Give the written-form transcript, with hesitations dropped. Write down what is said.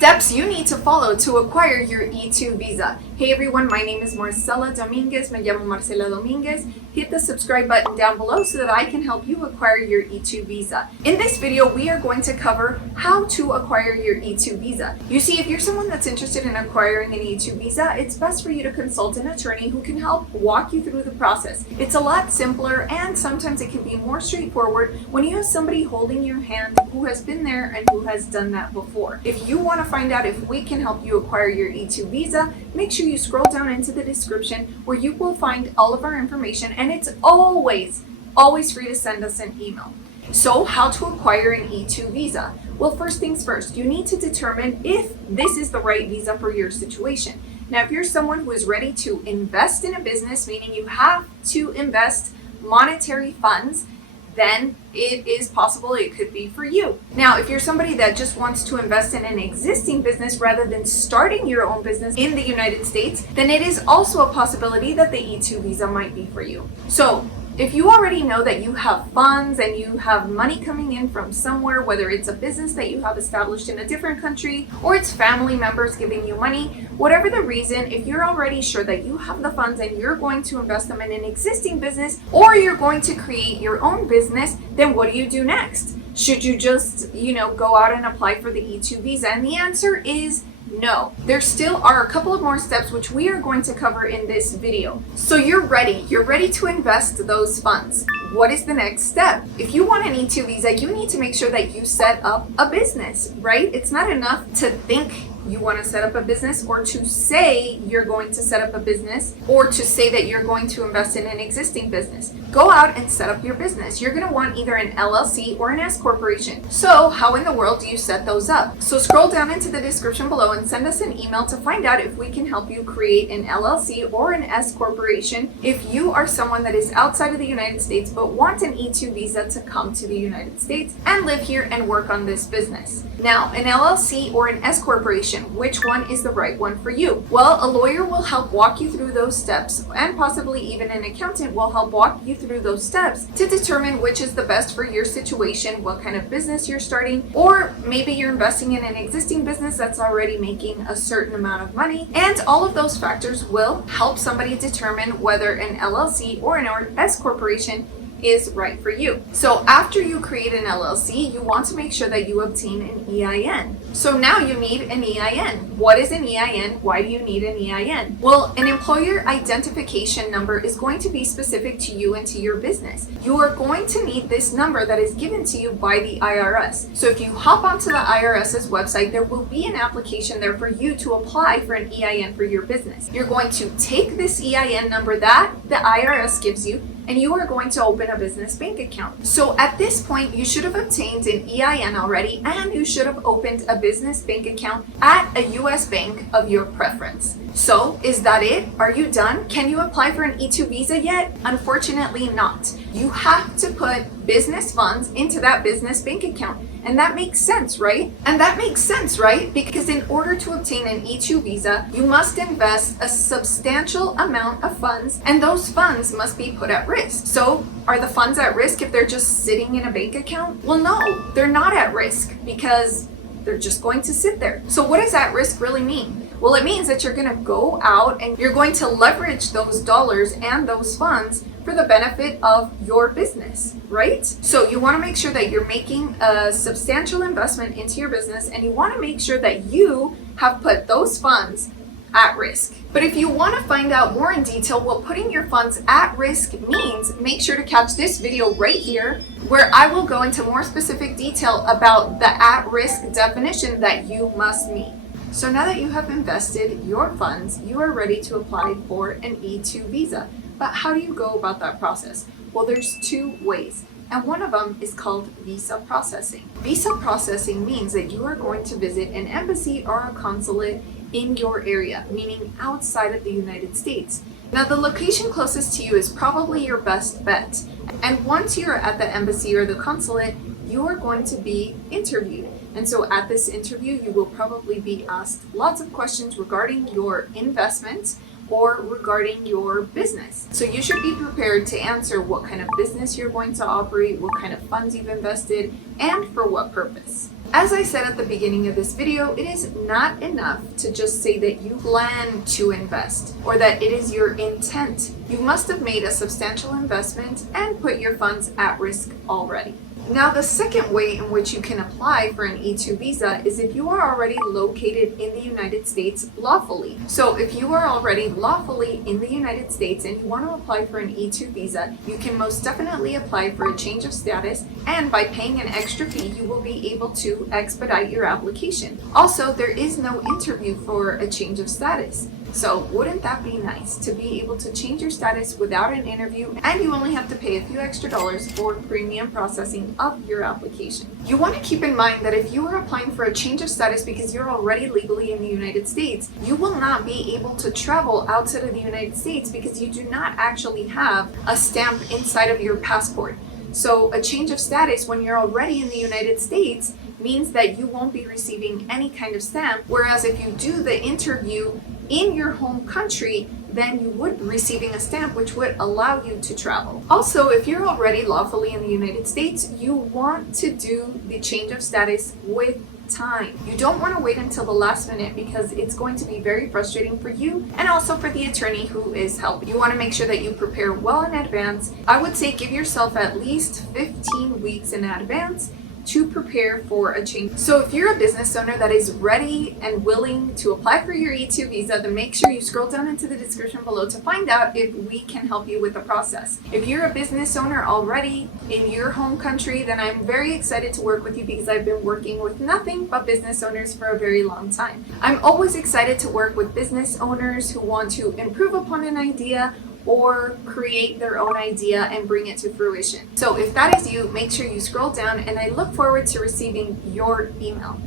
Steps you need to follow to acquire your E2 visa. Hey everyone, my name is Marcella Dominguez. Me llamo Marcela Dominguez. Hit the subscribe button down below so that I can help you acquire your E2 visa. In this video, we are going to cover how to acquire your E2 visa. You see, if you're someone that's interested in acquiring an E2 visa, it's best for you to consult an attorney who can help walk you through the process. It's a lot simpler, and sometimes it can be more straightforward when you have somebody holding your hand who has been there and who has done that before. If you want to find out if we can help you acquire your E2 visa, make sure you scroll down into the description where you will find all of our information, and it's always free to send us an email. So how to acquire an E2 visa? Well, first things first, you need to determine if this is the right visa for your situation. Now, if you're someone who is ready to invest in a business, meaning you have to invest monetary funds, then it is possible it could be for you. Now, if you're somebody that just wants to invest in an existing business rather than starting your own business in the United States, then it is also a possibility that the E2 visa might be for you. So if you already know that you have funds and you have money coming in from somewhere, whether it's a business that you have established in a different country or it's family members giving you money, whatever the reason, if you're already sure that you have the funds and you're going to invest them in an existing business or you're going to create your own business, then what do you do next? Should you just, go out and apply for the E2 visa? And the answer is no. There still are a couple of more steps which we are going to cover in this video. So you're ready to invest those funds. What is the next step? If you want an E2 visa, you need to make sure that you set up a business, right? It's not enough to think you want to set up a business or to say you're going to set up a business or to say that you're going to invest in an existing business. Go out and set up your business. You're going to want either an LLC or an S corporation. So how in the world do you set those up? So scroll down into the description below and send us an email to find out if we can help you create an LLC or an S corporation if you are someone that is outside of the United States but want an E2 visa to come to the United States and live here and work on this business. Now, an LLC or an S corporation, which one is the right one for you? Well, a lawyer will help walk you through those steps, and possibly even an accountant will help walk you through those steps to determine which is the best for your situation, what kind of business you're starting, or maybe you're investing in an existing business that's already making a certain amount of money. And all of those factors will help somebody determine whether an LLC or an S corporation is right for you. So after you create an LLC, you want to make sure that you obtain an EIN. So now you need an EIN. What is an EIN? Why do you need an EIN? Well, an employer identification number is going to be specific to you and to your business. You are going to need this number that is given to you by the IRS. So if you hop onto the IRS's website, there will be an application there for you to apply for an EIN for your business. You're going to take this EIN number that the IRS gives you, and you are going to open a business bank account. So at this point, you should have obtained an EIN already, and you should have opened a business bank account at a US bank of your preference. So is that it? Are you done? Can you apply for an E2 visa yet? Unfortunately not. You have to put business funds into that business bank account. And that makes sense, right? Because in order to obtain an E2 visa, you must invest a substantial amount of funds, and those funds must be put at risk. So are the funds at risk if they're just sitting in a bank account? Well, no, they're not at risk because they're just going to sit there. So what does at risk really mean? Well, it means that you're going to go out and you're going to leverage those dollars and those funds for the benefit of your business, right? So you want to make sure that you're making a substantial investment into your business, and you want to make sure that you have put those funds at risk. But if you want to find out more in detail what putting your funds at risk means, make sure to catch this video right here, where I will go into more specific detail about the at-risk definition that you must meet. So now that you have invested your funds, you are ready to apply for an E2 visa. But how do you go about that process? Well, there's two ways, and one of them is called visa processing. Visa processing means that you are going to visit an embassy or a consulate in your area, meaning outside of the United States. Now, the location closest to you is probably your best bet. And once you're at the embassy or the consulate, you are going to be interviewed. And so at this interview, you will probably be asked lots of questions regarding your investment or regarding your business. So you should be prepared to answer what kind of business you're going to operate, what kind of funds you've invested, and for what purpose. As I said at the beginning of this video, it is not enough to just say that you plan to invest or that it is your intent. You must have made a substantial investment and put your funds at risk already. Now, the second way in which you can apply for an E2 visa is if you are already located in the United States lawfully. So if you are already lawfully in the United States and you want to apply for an E2 visa, you can most definitely apply for a change of status, and by paying an extra fee, you will be able to expedite your application. Also, there is no interview for a change of status. So wouldn't that be nice to be able to change your status without an interview, and you only have to pay a few extra dollars for premium processing of your application. You want to keep in mind that if you are applying for a change of status because you're already legally in the United States, you will not be able to travel outside of the United States because you do not actually have a stamp inside of your passport. So a change of status when you're already in the United States means that you won't be receiving any kind of stamp, whereas if you do the interview in your home country, then you would be receiving a stamp which would allow you to travel. Also, if you're already lawfully in the United States, you want to do the change of status with time. You don't want to wait until the last minute because it's going to be very frustrating for you and also for the attorney who is helping. You want to make sure that you prepare well in advance. I would say give yourself at least 15 weeks in advance to prepare for a change. So if you're a business owner that is ready and willing to apply for your E2 visa, then make sure you scroll down into the description below to find out if we can help you with the process. If you're a business owner already in your home country, then I'm very excited to work with you because I've been working with nothing but business owners for a very long time. I'm always excited to work with business owners who want to improve upon an idea or create their own idea and bring it to fruition. So if that is you, make sure you scroll down, and I look forward to receiving your email.